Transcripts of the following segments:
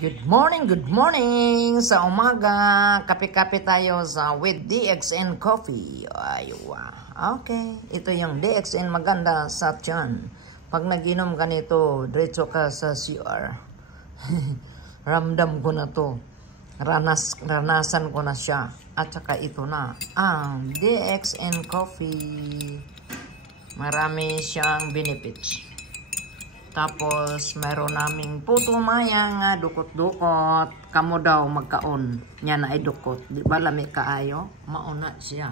Good morning sa umaga. Kape-kape tayo sa with DXN Coffee. Aywa. Okay, ito yung DXN maganda sa tiyan. Pag naginom ka nito, diretso ka sa CR. Ramdam ko na to. Ranasan ko na siya. At saka ito na, ang DXN Coffee. Marami siyang benefits. Tapos, meron naming putumayang nga dukot-dukot. Kamo daw magkaon. Niya na ay dukot. Di ba lami kaayo? Mauna siya.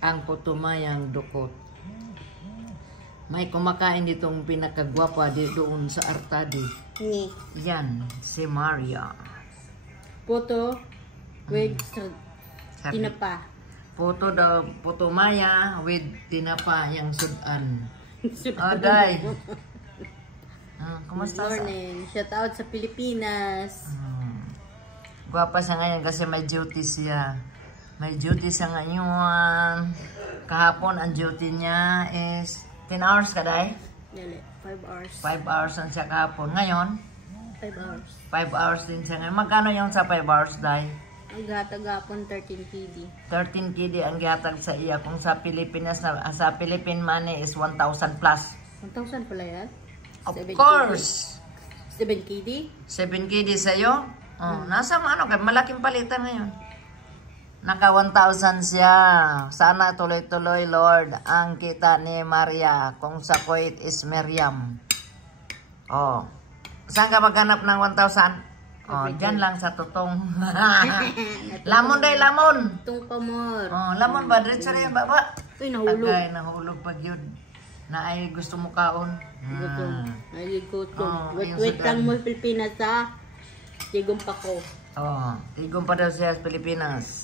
Ang putumayang dukot. May kumakain ditong pinakagwapa di doon sa Artadi. Ni. Yan, si Maria. Puto with tinapa. Puto daw, putumaya with tinapa yung sudan. Oday. Kumusta Good morning. Shout out sa Pilipinas. Gwapa siya ngayon kasi may duty siya. May duty siya ngayon. Kahapon ang duty niya is 10 hours ka day? Dali, 5 hours. 5 hours ang siya kahapon. Ngayon? 5 hours. 5 hours din siya ngayon. Magkano yung sa 5 hours day? Ang gatag-gapon 13 KD. 13 KD ang gihatag sa iya. Kung sa Pilipinas, sa Philippine money is 1,000 plus. 1,000 pala yan? Of course! 7 KD? 7 KD sa'yo? Nasa ano, malaking palitan ngayon. Naka 1,000 siya. Sana tuloy-tuloy, Lord, ang kita ni Maria. Kung sa Kuwait is Miriam. Oh. Saan ka maghanap ng 1,000? Oh, dyan lang sa tutong. Lamon day, lamon. Tung pamor. Oh, lamon ba? Diretso rin, baba. Uy, nahulog. Agay, nahulog pag yun. Na ay gusto mo kaon. Gutom. Ay, gutom. Yung Wait sudan. lang mo Pilipinas ha. Tigong pa ko. Oh, tigong pa daw siya sa Pilipinas.